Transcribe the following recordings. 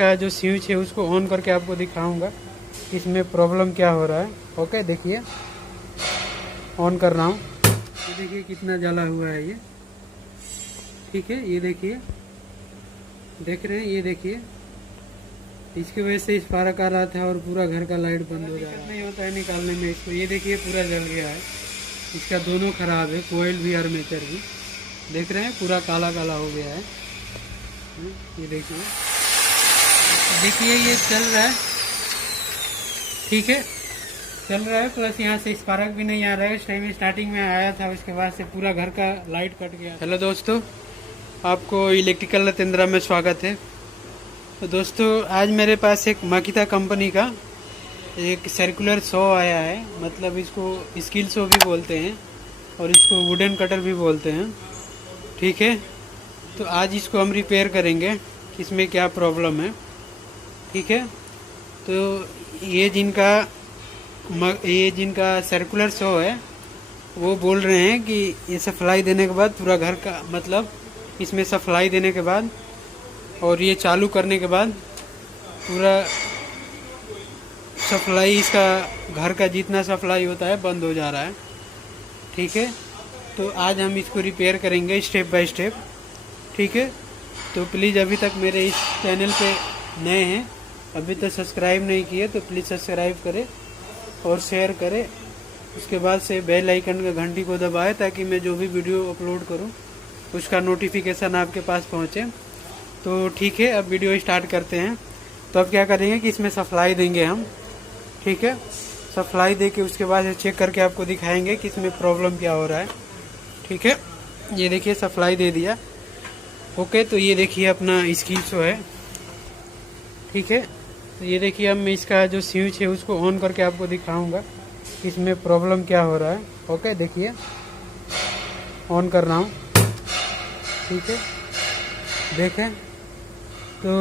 इसका जो स्विच है उसको ऑन करके आपको दिखाऊंगा इसमें प्रॉब्लम क्या हो रहा है। ओके, देखिए ऑन कर रहा हूँ। ये देखिए कितना जला हुआ है ये। ठीक है, ये देखिए, देख रहे हैं, ये देखिए इसकी वजह से स्पार्क आ रहा था और पूरा घर का लाइट बंद हो जा रहा है। नहीं होता है निकालने में इसको। ये देखिए पूरा जल गया है, इसका दोनों खराब है, कोयल भी आर्मेचर भी। देख रहे हैं पूरा काला काला हो गया है। ये देखिए, देखिए ये चल रहा है, ठीक है चल रहा है, प्लस यहाँ से स्पार्क भी नहीं आ रहा है। इस टाइम स्टार्टिंग में आया था, उसके बाद से पूरा घर का लाइट कट गया। हेलो दोस्तों, आपको इलेक्ट्रिकल लतेंद्रा में स्वागत है। तो दोस्तों आज मेरे पास एक माकिता कंपनी का एक सर्कुलर सॉ आया है, मतलब इसको स्किल सॉ भी बोलते हैं और इसको वुडन कटर भी बोलते हैं। ठीक है, तो आज इसको हम रिपेयर करेंगे कि इसमें क्या प्रॉब्लम है। ठीक है, तो ये जिनका सर्कुलर सॉ है वो बोल रहे हैं कि ये सप्लाई देने के बाद पूरा घर का, मतलब इसमें सप्लाई देने के बाद और ये चालू करने के बाद पूरा सप्लाई, इसका घर का जितना सप्लाई होता है बंद हो जा रहा है। ठीक है, तो आज हम इसको रिपेयर करेंगे स्टेप बाय स्टेप। ठीक है, तो प्लीज़ अभी तक मेरे इस चैनल पे नए हैं, अभी तक सब्सक्राइब नहीं किए तो प्लीज़ सब्सक्राइब करें और शेयर करें। उसके बाद से बेल आइकन का घंटी को दबाएं ताकि मैं जो भी वीडियो अपलोड करूं उसका नोटिफिकेशन आपके पास पहुंचे। तो ठीक है, अब वीडियो स्टार्ट करते हैं। तो अब क्या करेंगे कि इसमें सप्लाई देंगे हम। ठीक है, सप्लाई दे के उसके बाद चेक करके आपको दिखाएंगे कि इसमें प्रॉब्लम क्या हो रहा है। ठीक है, ये देखिए सप्लाई दे दिया। ओके, तो ये देखिए अपना स्किल सॉ है। ठीक है, तो ये देखिए अब मैं इसका जो स्विच है उसको ऑन करके आपको दिखाऊंगा कि इसमें प्रॉब्लम क्या हो रहा है। ओके, देखिए ऑन कर रहा हूँ। ठीक है, देखें तो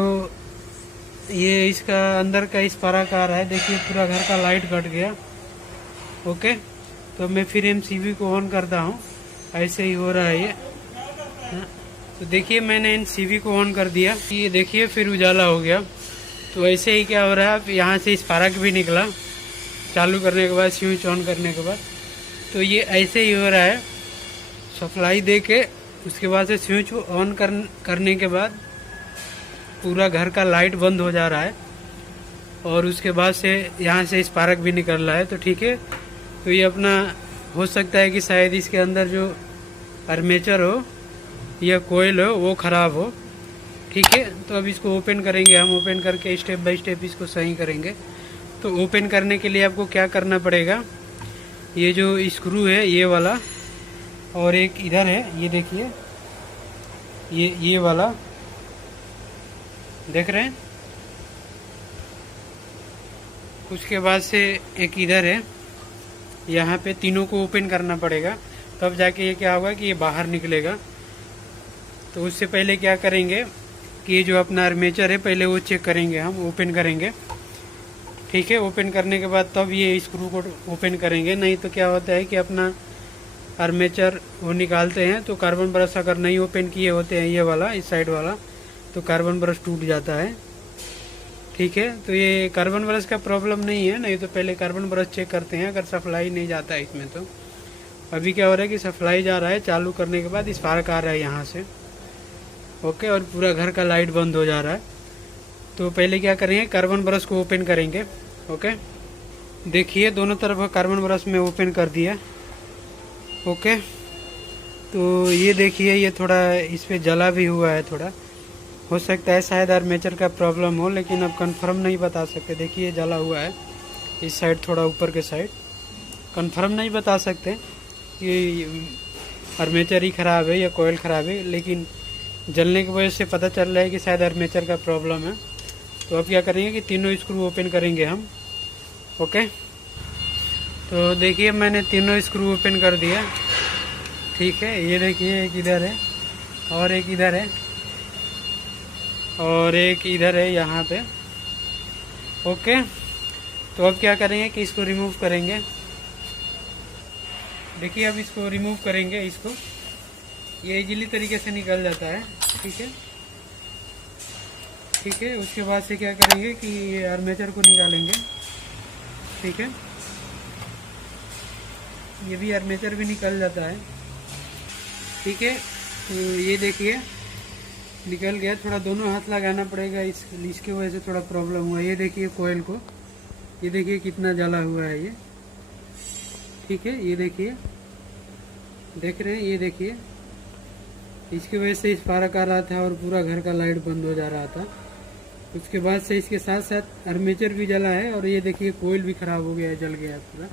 ये इसका अंदर का स्पार्क आ रहा है। देखिए पूरा घर का लाइट कट गया। ओके, तो मैं फिर एमसीबी को ऑन करता हूँ, ऐसे ही हो रहा है ये। तो देखिए मैंने एमसीबी को ऑन कर दिया, ये देखिए फिर उजाला हो गया। तो ऐसे ही क्या हो रहा है, अब यहाँ से स्पार्क भी निकला चालू करने के बाद, स्विच ऑन करने के बाद। तो ये ऐसे ही हो रहा है, सप्लाई दे के उसके बाद से स्विच ऑन करने के बाद पूरा घर का लाइट बंद हो जा रहा है और उसके बाद से यहाँ से स्पार्क भी निकल रहा है। तो ठीक है, तो ये अपना हो सकता है कि शायद इसके अंदर जो आर्मेचर हो या कोयल हो वो ख़राब हो। ठीक है, तो अब इसको ओपन करेंगे हम। ओपन करके स्टेप बाय स्टेप इसको सही करेंगे। तो ओपन करने के लिए आपको क्या करना पड़ेगा, ये जो स्क्रू है ये वाला और एक इधर है, ये देखिए ये वाला देख रहे हैं। उसके बाद से एक इधर है, यहाँ पे तीनों को ओपन करना पड़ेगा, तब जाके ये क्या होगा कि ये बाहर निकलेगा। तो उससे पहले क्या करेंगे कि ये जो अपना आर्मेचर है पहले वो चेक करेंगे हम, ओपन करेंगे। ठीक है, ओपन करने के बाद तब ये स्क्रू को ओपन करेंगे। नहीं तो क्या होता है कि अपना आर्मेचर वो निकालते हैं तो कार्बन ब्रश अगर नहीं ओपन किए होते हैं, ये वाला इस साइड वाला, तो कार्बन ब्रश टूट जाता है। ठीक है, तो ये कार्बन ब्रश का प्रॉब्लम नहीं है, नहीं तो पहले कार्बन ब्रश चेक करते हैं अगर सप्लाई नहीं जाता है इसमें। तो अभी क्या हो रहा है कि सप्लाई जा रहा है, चालू करने के बाद स्पार्क आ रहा है यहाँ से। ओके, और पूरा घर का लाइट बंद हो जा रहा है। तो पहले क्या करेंगे, कार्बन ब्रश को ओपन करेंगे। ओके, देखिए दोनों तरफ कार्बन ब्रश में ओपन कर दिया। ओके, तो ये देखिए ये थोड़ा इस पे जला भी हुआ है, थोड़ा हो सकता है शायद आर्मेचर का प्रॉब्लम हो, लेकिन अब कंफर्म नहीं बता सकते। देखिए जला हुआ है इस साइड, थोड़ा ऊपर के साइड, कंफर्म नहीं बता सकते कि आर्मेचर ही ख़राब है या कोयल ख़राब है, लेकिन जलने की वजह से पता चल रहा है कि शायद आर्मेचर का प्रॉब्लम है। तो अब क्या करेंगे कि तीनों स्क्रू ओपन करेंगे हम। ओके, तो देखिए मैंने तीनों स्क्रू ओपन कर दिया। ठीक है, ये देखिए एक इधर है और एक इधर है और एक इधर है यहाँ पे। ओके, तो अब क्या करेंगे कि इसको रिमूव करेंगे। देखिए अब इसको रिमूव करेंगे, इसको ये इजीली तरीके से निकल जाता है। ठीक है, ठीक है, उसके बाद से क्या करेंगे कि ये आर्मेचर को निकालेंगे। ठीक है, ये भी आर्मेचर भी निकल जाता है। ठीक है, तो ये देखिए निकल गया। थोड़ा दोनों हाथ लगाना पड़ेगा, इसकी वजह से थोड़ा प्रॉब्लम हुआ। ये देखिए कोयल को, ये देखिए कितना जला हुआ है ये। ठीक है, ये देखिए, देख रहे हैं, ये देखिए इसकी वजह से स्पार्क आ रहा था और पूरा घर का लाइट बंद हो जा रहा था। उसके बाद से इसके साथ साथ आर्मेचर भी जला है और ये देखिए कोयल भी खराब हो गया है, जल गया है पूरा।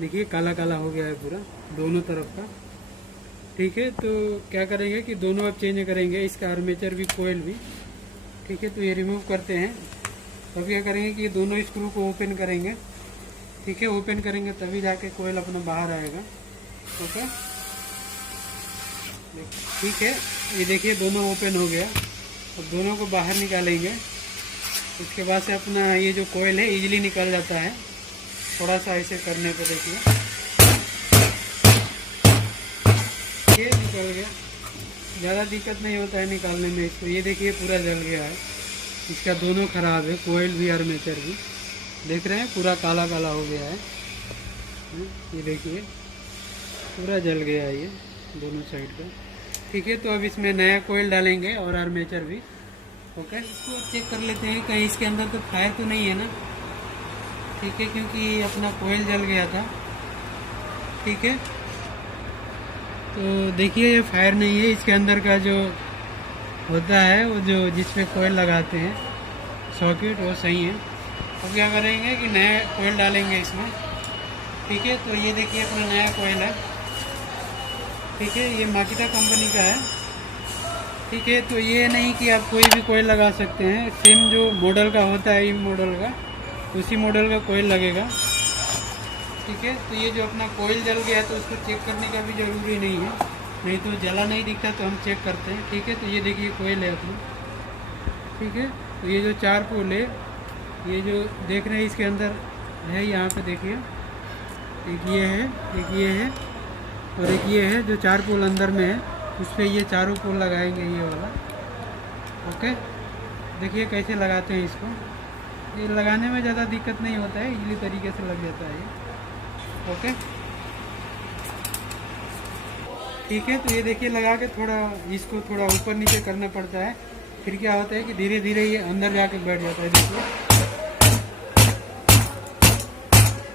देखिए काला काला हो गया है पूरा दोनों तरफ का। ठीक है, तो क्या करेंगे कि दोनों अब चेंज करेंगे, इसका आर्मेचर भी कोयल भी। ठीक है, तो ये रिमूव करते हैं। अब क्या करेंगे कि दोनों स्क्रू को ओपन करेंगे। ठीक है, ओपन करेंगे तभी जाके कोयल अपना बाहर आएगा। ओके, ठीक है, ये देखिए दोनों ओपन हो गया। अब दोनों को बाहर निकालेंगे। उसके बाद से अपना ये जो कोयल है इजीली निकल जाता है, थोड़ा सा ऐसे करने पे देखिए ये निकल गया। ज़्यादा दिक्कत नहीं होता है निकालने में इसको। ये देखिए पूरा जल गया है, इसका दोनों खराब है, कोयल भी आर्मेचर भी। देख रहे हैं पूरा काला काला हो गया है। ये देखिए पूरा जल गया है ये दोनों साइड का। ठीक है, तो अब इसमें नया कोयल डालेंगे और आर्मेचर भी। ओके, इसको चेक कर लेते हैं कहीं इसके अंदर तो फायर तो नहीं है ना। ठीक है, क्योंकि अपना कोयल जल गया था। ठीक है, तो देखिए ये फायर नहीं है, इसके अंदर का जो होता है वो जो जिसमें कोयल लगाते हैं सॉकेट वो सही है। अब क्या करेंगे कि नया कोयल डालेंगे इसमें। ठीक है, तो ये देखिए अपना नया कोयल है। ठीक है, ये माकिता कंपनी का है। ठीक है, तो ये नहीं कि आप कोई भी कोयल लगा सकते हैं, सेम जो मॉडल का होता है ई मॉडल का उसी मॉडल का कोयल लगेगा। ठीक है, तो ये जो अपना कोयल जल गया तो उसको चेक करने का भी ज़रूरी नहीं है, नहीं तो जला नहीं दिखता तो हम चेक करते हैं। ठीक है, तो ये देखिए कोयल है अपनी। ठीक है, तो ये जो 4 पोल है, ये जो देख रहे हैं इसके अंदर है, यहाँ पे देखिए एक ये है, एक ये है और एक ये है। जो 4 पोल अंदर में है उस पर ये चारों पोल लगाएंगे ये वाला। ओके, देखिए कैसे लगाते हैं इसको। ये लगाने में ज़्यादा दिक्कत नहीं होता है, इजीली तरीके से लग जाता है ये। ओके, ठीक है, तो ये देखिए लगा के थोड़ा इसको थोड़ा ऊपर नीचे करना पड़ता है, फिर क्या होता है कि धीरे धीरे ये अंदर जाके बैठ जाता है। देखिए,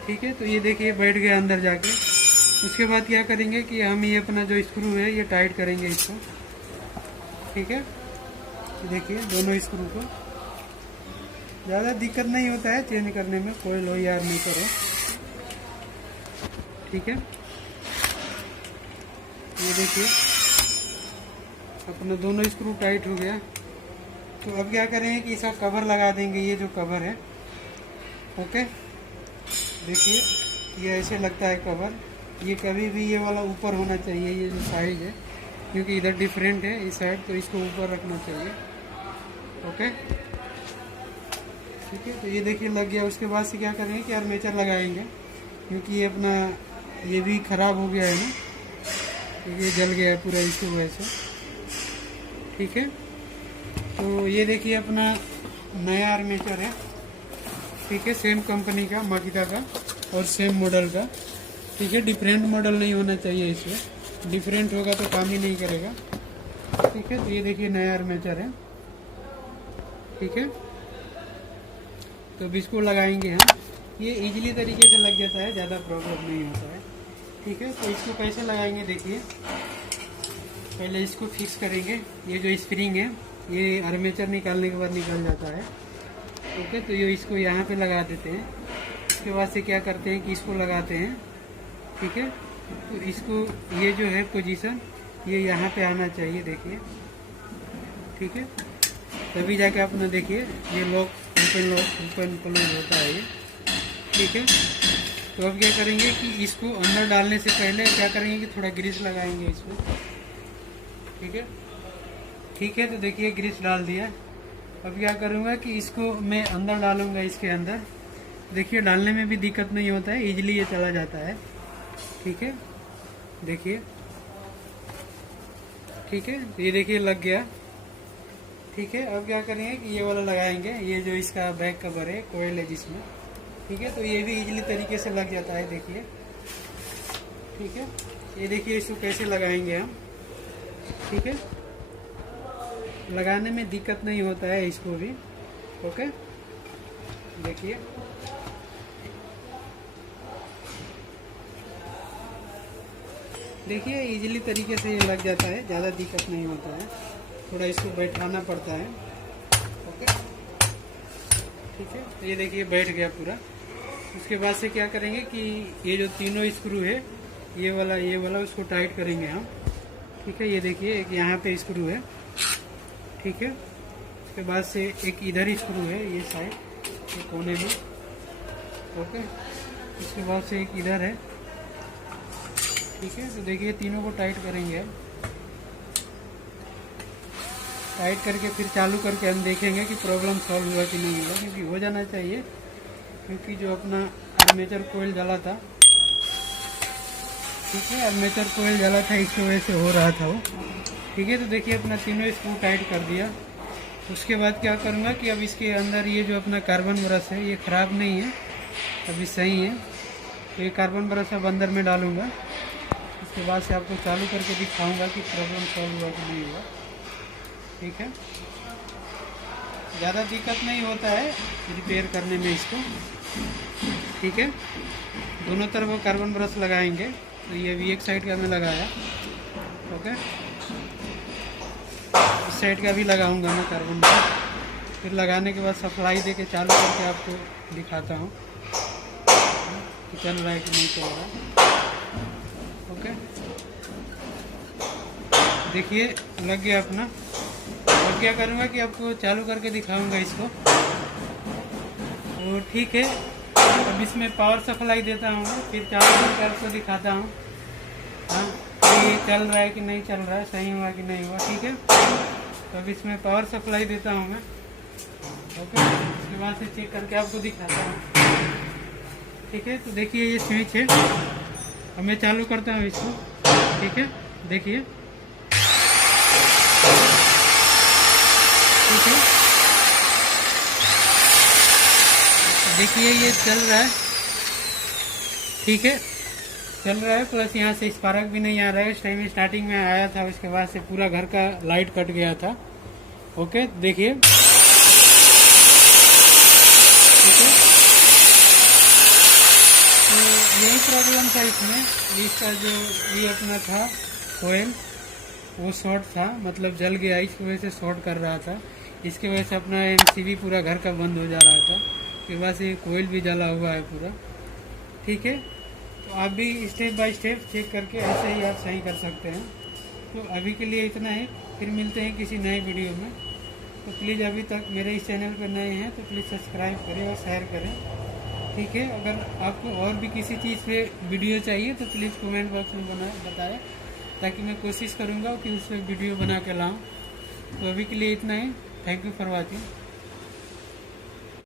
ठीक है, तो ये देखिए बैठ गया अंदर जाके। उसके बाद क्या करेंगे कि हम ये अपना जो स्क्रू है ये टाइट करेंगे इसको। ठीक है, देखिए दोनों स्क्रू को ज़्यादा दिक्कत नहीं होता है चेंज करने में, कोयल हो या आर्मेचर हो। ठीक है, ये देखिए अपना दोनों स्क्रू टाइट हो गया। तो अब क्या करेंगे कि इसका कवर लगा देंगे, ये जो कवर है। ओके, देखिए ये ऐसे लगता है कवर। ये कभी भी ये वाला ऊपर होना चाहिए, ये जो साइड है, क्योंकि इधर डिफरेंट है इस साइड, तो इसको ऊपर रखना चाहिए। ओके, ठीक है, तो ये देखिए लग गया। उसके बाद से क्या करेंगे कि आर्मेचर लगाएंगे, क्योंकि ये अपना ये भी ख़राब हो गया है ना, तो ये जल गया है पूरा इसकी वजह से। ठीक है, तो ये देखिए अपना नया आर्मेचर है। ठीक है, सेम कंपनी का माकिता का और सेम मॉडल का। ठीक है, डिफरेंट मॉडल नहीं होना चाहिए इसमें, डिफरेंट होगा तो काम ही नहीं करेगा। ठीक है, तो ये देखिए नया आर्मेचर है। ठीक है, तो अब इसको लगाएंगे हम। ये इजीली तरीके से लग जाता है, ज़्यादा प्रॉब्लम नहीं होता है। ठीक है, तो इसको कैसे लगाएंगे देखिए। पहले इसको फिक्स करेंगे, ये जो स्प्रिंग है ये आर्मेचर निकालने के बाद निकल जाता है। ओके, तो ये इसको यहाँ पे लगा देते हैं। उसके बाद से क्या करते हैं कि इसको लगाते हैं। ठीक है, तो इसको ये जो है पोजीशन ये यहाँ पे आना चाहिए, देखिए। ठीक है, तभी जाके अपना देखिए ये लॉक ओपन क्लोज होता है ये। ठीक है, तो अब क्या करेंगे कि इसको अंदर डालने से पहले क्या करेंगे कि थोड़ा ग्रीस लगाएंगे इसमें। ठीक है, ठीक है, तो देखिए ग्रीस डाल दिया। अब क्या करूँगा कि इसको मैं अंदर डालूंगा, इसके अंदर देखिए डालने में भी दिक्कत नहीं होता है, इजीली ये चला जाता है। ठीक है, देखिए, ठीक है, तो ये देखिए लग गया। ठीक है, अब क्या करेंगे कि ये वाला लगाएंगे, ये जो इसका बैक कवर है, कोयल है जिसमें। ठीक है, तो ये भी इजीली तरीके से लग जाता है, देखिए। ठीक है, ये देखिए इसको कैसे लगाएंगे हम। ठीक है, लगाने में दिक्कत नहीं होता है इसको भी। ओके, देखिए देखिए इजीली तरीके से ये लग जाता है, ज़्यादा दिक्कत नहीं होता है, थोड़ा इसको बैठाना पड़ता है। ओके, ठीक है, तो ये देखिए बैठ गया पूरा। उसके बाद से क्या करेंगे कि ये जो तीनों स्क्रू है, ये वाला उसको टाइट करेंगे हम। ठीक है, ये देखिए एक यहाँ पे स्क्रू है। ठीक है, उसके बाद से एक इधर स्क्रू है, ये साइड ये कोने में। ओके, उसके बाद से एक इधर है। ठीक है, तो देखिए तीनों को टाइट करेंगे हम। टाइट करके फिर चालू करके हम देखेंगे कि प्रॉब्लम सॉल्व हुआ कि नहीं हुआ, क्योंकि हो जाना चाहिए, क्योंकि जो अपना आर्मेचर कोयल जला था। ठीक है, आर्मेचर कोयल जला था, इसकी वजह से हो रहा था वो। ठीक है, तो देखिए अपना तीनों स्क्रू टाइट कर दिया। उसके बाद क्या करूँगा कि अब इसके अंदर ये जो अपना कार्बन ब्रश है, ये ख़राब नहीं है, अभी सही है। तो ये कार्बन ब्रश अब अंदर में डालूँगा। उसके बाद से आपको चालू करके दिखाऊंगा कि प्रॉब्लम सॉल्व हुआ कि नहीं हुआ। ठीक है, ज़्यादा दिक्कत नहीं होता है रिपेयर करने में इसको। ठीक है, दोनों तरफ कार्बन ब्रश लगाएंगे। तो ये भी एक साइड का मैं लगाया। ओके, इस साइड का भी लगाऊंगा मैं कार्बन ब्रश। फिर लगाने के बाद सप्लाई दे के चालू करके आपको दिखाता हूँ कि चल रहा है कि नहीं चल रहा है। ओके, देखिए लग गया अपना। और क्या करूँगा कि आपको चालू करके दिखाऊंगा इसको। और ठीक है, अब इसमें पावर सप्लाई देता हूँ, फिर चालू करके आपको दिखाता हूँ हाँ कि चल रहा है कि नहीं चल रहा है, सही हुआ कि नहीं हुआ। ठीक है, तो अब इसमें पावर सप्लाई देता हूँ मैं। ओके, उसके बाद से चेक करके आपको दिखाता हूँ। ठीक है, तो देखिए ये स्विच है, अब मैं चालू करता हूँ इसको। ठीक है, देखिए। ठीक है, देखिए ये चल रहा है। ठीक है, चल रहा है, प्लस यहाँ से स्पार्क भी नहीं आ रहा है। इस टाइम स्टार्टिंग में आया था, उसके बाद से पूरा घर का लाइट कट गया था। ओके, देखिए। ठीक है, तो यही प्रॉब्लम था इसमें। इसका जो ये अपना था कोयल, वो शॉर्ट था, मतलब जल गया, इसकी वजह से शॉर्ट कर रहा था। इसकी वजह से अपना एमसीबी पूरा घर का बंद हो जा रहा था। उसके बाद से कोयल भी जला हुआ है पूरा। ठीक है, तो आप भी स्टेप बाय स्टेप चेक करके ऐसे ही आप सही कर सकते हैं। तो अभी के लिए इतना ही, फिर मिलते हैं किसी नए वीडियो में। तो प्लीज़ अभी तक मेरे इस चैनल पर नए हैं तो प्लीज़ सब्सक्राइब करें और शेयर करें। ठीक है, अगर आपको और भी किसी चीज़ पे वीडियो चाहिए तो प्लीज़ कमेंट बॉक्स में बताएं, ताकि मैं कोशिश करूँगा कि उस पर वीडियो बना के लाऊँ। तो अभी के लिए इतना ही। Thank you for watching.